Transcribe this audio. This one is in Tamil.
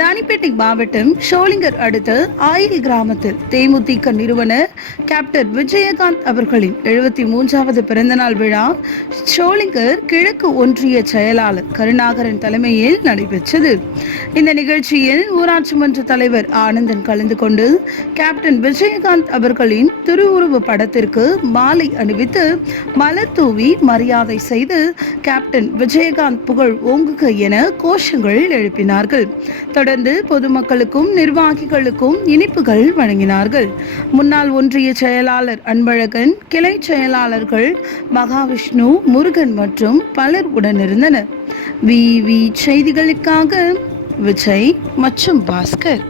ராணிப்பேட்டை மாவட்டம் ஷோலிங்கர் அடுத்த ஆயில் கிராமத்தில் தேமுதிக நிறுவனர் கேப்டன் விஜயகாந்த் அவர்களின் எழுபத்தி மூன்றாவது பிறந்தநாள் விழா ஷோலிங்கர் கிழக்கு ஒன்றிய செயலாளர் கருணாகரன் தலைமையில் நடைபெற்றது. இந்த நிகழ்ச்சியில் ஊராட்சி மன்ற தலைவர் ஆனந்தன் கலந்து கொண்டு கேப்டன் விஜயகாந்த் அவர்களின் திருவுருவ படத்திற்கு மாலை அணிவித்து மலர் தூவி மரியாதை செய்து கேப்டன் விஜயகாந்த் புகழ் ஓங்குக என கோஷங்கள் எழுப்பினார்கள். தொடர்ந்து பொதுமக்களுக்கும் நிர்வாகிகளுக்கும் இனிப்புகள் வழங்கினார்கள். முன்னாள் ஒன்றிய செயலாளர் அன்பழகன் கிளை செயலாளர்கள் மகாவிஷ்ணு முருகன் மற்றும் பலர் உடனிருந்தனர். வி. செய்திகளுக்காக விஜய் மற்றும் பாஸ்கர்.